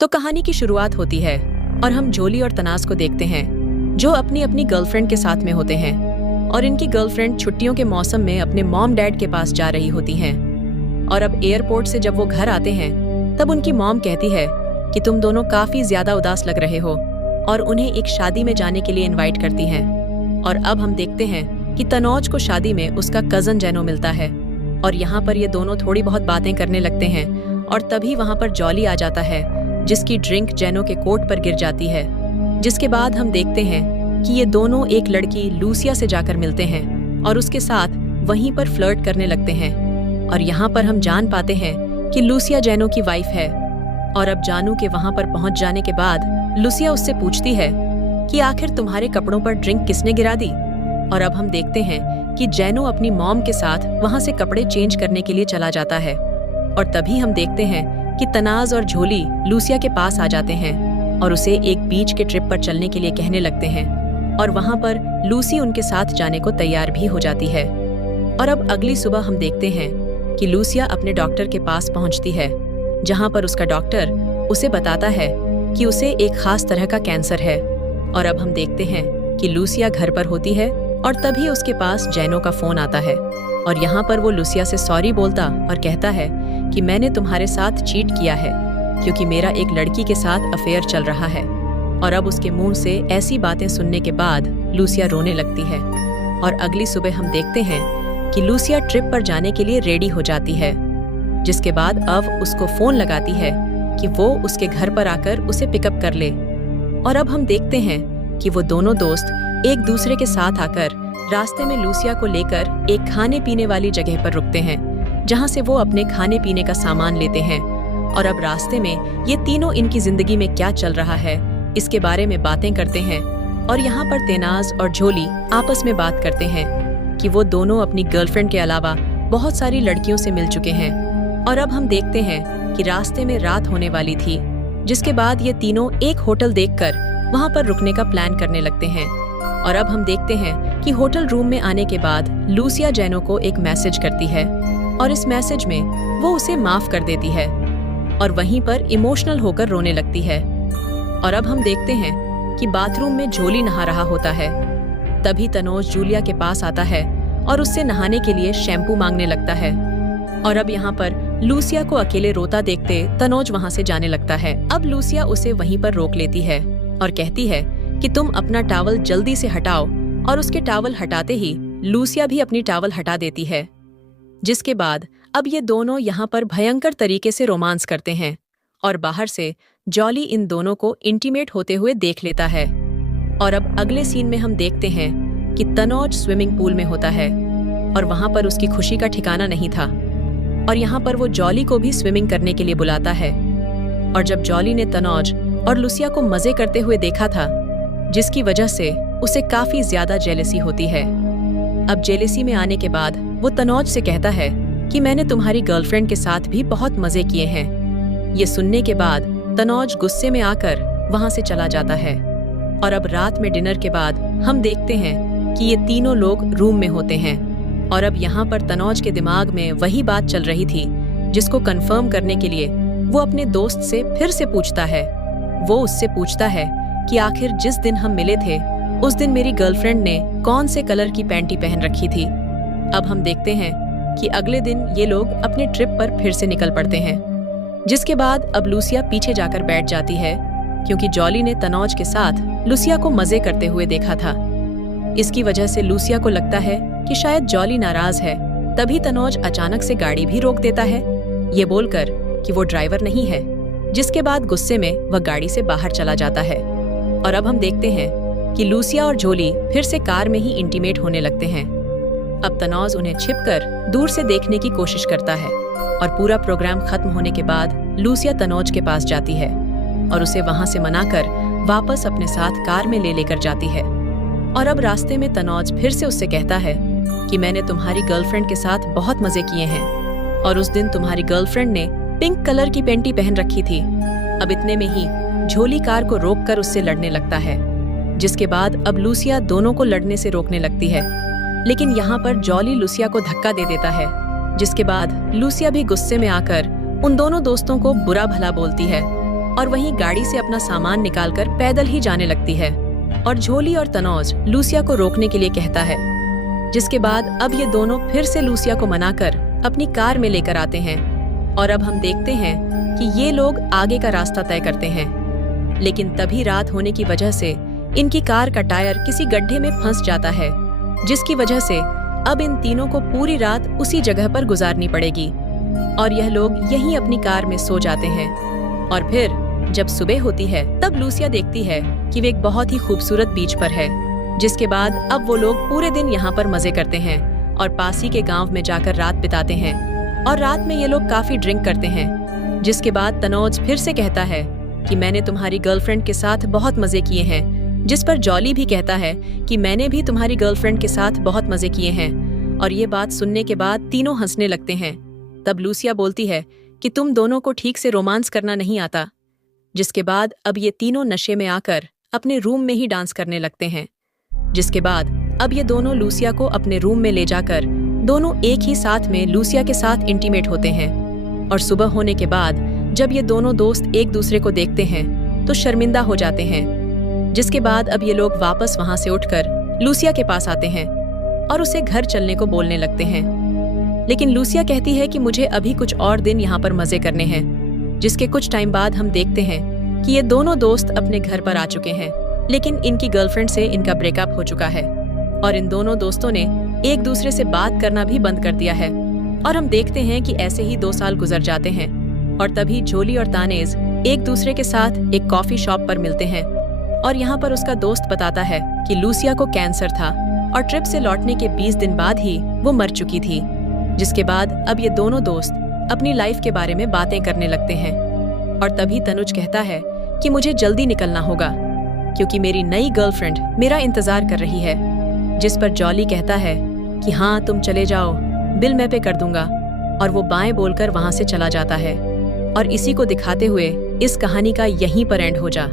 तो कहानी की शुरुआत होती है और हम जोली और तनाज को देखते हैं जो अपनी अपनी गर्लफ्रेंड के साथ में होते हैं और इनकी गर्लफ्रेंड छुट्टियों के मौसम में अपने मॉम डैड के पास जा रही होती हैं। और अब एयरपोर्ट से जब वो घर आते हैं तब उनकी मॉम कहती है कि तुम दोनों काफी ज्यादा उदास लग रहे हो और उन्हें एक शादी में जाने के लिए इनवाइट करती हैं। और अब हम देखते हैं कि तनौज को शादी में उसका कजन जैनो मिलता है और यहाँ पर ये दोनों थोड़ी बहुत बातें करने लगते हैं और तभी वहाँ पर जॉली आ जाता है जिसकी ड्रिंक जैनो के कोट पर गिर जाती है। जिसके बाद हम देखते हैं कि ये दोनों एक लड़की लूसिया से जाकर मिलते हैं और उसके साथ वहीं पर फ्लर्ट करने लगते हैं। और यहाँ पर हम जान पाते हैं कि लूसिया जैनो की वाइफ है। और अब जानू के वहाँ पर पहुँच जाने के बाद लूसिया उससे पूछती है कि आखिर तुम्हारे कपड़ों पर ड्रिंक किसने गिरा दी। और अब हम देखते हैं कि जैनो अपनी मॉम के साथ वहाँ से कपड़े चेंज करने के लिए चला जाता है। और तभी हम देखते हैं कि तनाज और झोली लूसिया के पास आ जाते हैं और उसे एक बीच के ट्रिप पर चलने के लिए कहने लगते हैं। और वहाँ पर लूसी उनके साथ जाने को तैयार भी हो जाती है। और अब अगली सुबह हम देखते हैं कि लूसिया अपने डॉक्टर के पास पहुँचती है जहाँ पर उसका डॉक्टर उसे बताता है कि उसे एक खास तरह का कैंसर है। और अब हम देखते हैं कि लूसिया घर पर होती है और तभी उसके पास जैनो का फोन आता है और यहाँ पर वो लूसिया से सॉरी बोलता और कहता है कि मैंने तुम्हारे साथ चीट किया है क्योंकि मेरा एक लड़की के साथ अफेयर चल रहा है। और अब उसके मुंह से ऐसी बातें सुनने के बाद लूसिया रोने लगती है। और अगली सुबह हम देखते हैं कि लूसिया ट्रिप पर जाने के लिए रेडी हो जाती है। जिसके बाद अब उसको फोन लगाती है कि वो उसके घर पर आकर उसे पिकअप कर ले। और अब हम देखते हैं कि वो दोनों दोस्त एक दूसरे के साथ आकर रास्ते में लूसिया को लेकर एक खाने पीने वाली जगह पर रुकते हैं जहां से वो अपने खाने पीने का सामान लेते हैं। और अब रास्ते में ये तीनों इनकी जिंदगी में क्या चल रहा है इसके बारे में बातें करते हैं। और यहाँ पर तेनाज और झोली आपस में बात करते हैं कि वो दोनों अपनी गर्लफ्रेंड के अलावा बहुत सारी लड़कियों से मिल चुके हैं। और अब हम देखते हैं कि रास्ते में रात होने वाली थी जिसके बाद ये तीनों एक होटल देखकर वहाँ पर रुकने का प्लान करने लगते हैं। और अब हम देखते हैं कि होटल रूम में आने के बाद लूसिया जैनो को एक मैसेज करती है और इस मैसेज में वो उसे माफ कर देती है और वहीं पर इमोशनल होकर रोने लगती है। और अब हम देखते हैं कि बाथरूम में झोली नहा रहा होता है। तभी तनोज जूलिया के पास आता है और उससे नहाने के लिए शैम्पू मांगने लगता है। और अब यहाँ पर लूसिया को अकेले रोता देखते तनोज वहाँ से जाने लगता है। अब लूसिया उसे वहीं पर रोक लेती है और कहती है कि तुम अपना टॉवल जल्दी से हटाओ। और उसके टॉवल हटाते ही लूसिया भी अपनी टॉवल हटा देती है। जिसके बाद अब ये दोनों यहाँ पर भयंकर तरीके से रोमांस करते हैं और बाहर से जॉली इन दोनों को इंटीमेट होते हुए देख लेता है। और अब अगले सीन में हम देखते हैं कि तनौज स्विमिंग पूल में होता है और वहाँ पर उसकी खुशी का ठिकाना नहीं था। और यहाँ पर वो जॉली को भी स्विमिंग करने के लिए बुलाता है। और जब जॉली ने तनौज और लूसिया को मजे करते हुए देखा था जिसकी वजह से उसे काफी ज्यादा जेलसी होती है। अब जेलसी में आने के बाद वो तनौज से कहता है कि मैंने तुम्हारी गर्लफ्रेंड के साथ भी बहुत मजे किए हैं। ये सुनने के बाद तनौज गुस्से में आकर वहां से चला जाता है। और अब रात में डिनर के बाद हम देखते हैं कि ये तीनों लोग रूम में होते हैं। और अब यहाँ पर तनौज के दिमाग में वही बात चल रही थी जिसको कंफर्म करने के लिए वो अपने दोस्त से फिर से पूछता है। वो उससे पूछता है कि आखिर जिस दिन हम मिले थे उस दिन मेरी गर्लफ्रेंड ने कौन से कलर की पैंटी पहन रखी थी। अब हम देखते हैं कि अगले दिन ये लोग अपने ट्रिप पर फिर से निकल पड़ते हैं। जिसके बाद अब लूसिया पीछे जाकर बैठ जाती है क्योंकि जॉली ने तनौज के साथ लूसिया को मजे करते हुए देखा था। इसकी वजह से लूसिया को लगता है कि शायद जॉली नाराज है। तभी तनौज अचानक से गाड़ी भी रोक देता है ये बोलकर कि वो ड्राइवर नहीं है। जिसके बाद गुस्से में वह गाड़ी से बाहर चला जाता है। और अब हम देखते हैं कि लूसिया और झोली फिर से कार में ही इंटीमेट होने लगते हैं। अब तनौज उन्हें छिपकर दूर से देखने की कोशिश करता है। और पूरा प्रोग्राम खत्म होने के बाद लूसिया तनौज के पास जाती है और उसे वहां से मनाकर वापस अपने साथ कार में ले लेकर जाती है। और अब रास्ते में तनौज फिर से उससे कहता है कि मैंने तुम्हारी गर्लफ्रेंड के साथ बहुत मजे किए हैं और उस दिन तुम्हारी गर्लफ्रेंड ने पिंक कलर की पैंटी पहन रखी थी। अब इतने में ही झोली कार को रोककर उससे लड़ने लगता है। जिसके बाद अब लूसिया दोनों को लड़ने से रोकने लगती है लेकिन यहाँ पर जॉली लूसिया को धक्का दे देता है। जिसके बाद लूसिया भी गुस्से में आकर उन दोनों दोस्तों को बुरा भला बोलती है और वहीं गाड़ी से अपना सामान निकालकर पैदल ही जाने लगती है और झोली और तनौज लूसिया को रोकने के लिए कहता है। जिसके बाद अब ये दोनों फिर से लूसिया को मनाकर अपनी कार में लेकर आते हैं और अब हम देखते हैं कि ये लोग आगे का रास्ता तय करते हैं। लेकिन तभी रात होने की वजह से इनकी कार का टायर किसी गड्ढे में फंस जाता है, जिसकी वजह से अब इन तीनों को पूरी रात उसी जगह पर गुजारनी पड़ेगी और यह लोग यहीं अपनी कार में सो जाते हैं। और फिर जब सुबह होती है तब लूसिया देखती है कि वे एक बहुत ही खूबसूरत बीच पर है। जिसके बाद अब वो लोग पूरे दिन यहाँ पर मजे करते हैं और पास ही के गांव में जाकर रात बिताते हैं और रात में ये लोग काफी ड्रिंक करते हैं। जिसके बाद तनौज फिर से कहता है कि मैंने तुम्हारी गर्लफ्रेंड के साथ बहुत मजे किए हैं, जिस पर जॉली भी कहता है कि मैंने भी तुम्हारी गर्लफ्रेंड के साथ बहुत मजे किए हैं। और ये बात सुनने के बाद तीनों हंसने लगते हैं। तब लूसिया बोलती है कि तुम दोनों को ठीक से रोमांस करना नहीं आता। जिसके बाद अब ये तीनों नशे में आकर अपने रूम में ही डांस करने लगते हैं। जिसके बाद अब ये दोनों लूसिया को अपने रूम में ले जाकर दोनों एक ही साथ में लूसिया के साथ इंटीमेट होते हैं। और सुबह होने के बाद जब ये दोनों दोस्त एक दूसरे को देखते हैं तो शर्मिंदा हो जाते हैं। जिसके बाद अब ये लोग वापस वहां से उठकर लूसिया के पास आते हैं और उसे घर चलने को बोलने लगते हैं। लेकिन लूसिया कहती है कि मुझे अभी कुछ और दिन यहाँ पर मजे करने हैं। जिसके कुछ टाइम बाद हम देखते हैं कि ये दोनों दोस्त अपने घर पर आ चुके हैं, लेकिन इनकी गर्लफ्रेंड से इनका ब्रेकअप हो चुका है और इन दोनों दोस्तों ने एक दूसरे से बात करना भी बंद कर दिया है। और हम देखते हैं कि ऐसे ही 2 साल गुजर जाते हैं और तभी झोली और तानेज एक दूसरे के साथ एक कॉफी शॉप पर मिलते हैं और यहाँ पर उसका दोस्त बताता है कि लूसिया को कैंसर था और ट्रिप से लौटने के 20 दिन बाद ही वो मर चुकी थी। जिसके बाद अब ये दोनों दोस्त अपनी लाइफ के बारे में बातें करने लगते हैं और तभी तनुज कहता है कि मुझे जल्दी निकलना होगा क्योंकि मेरी नई गर्लफ्रेंड मेरा इंतजार कर रही है। जिस पर जॉली कहता है कि हाँ तुम चले जाओ, बिल मैं पे कर दूंगा। और वो बाएं बोलकर वहां से चला जाता है और इसी को दिखाते हुए इस कहानी का यहीं पर एंड हो जा।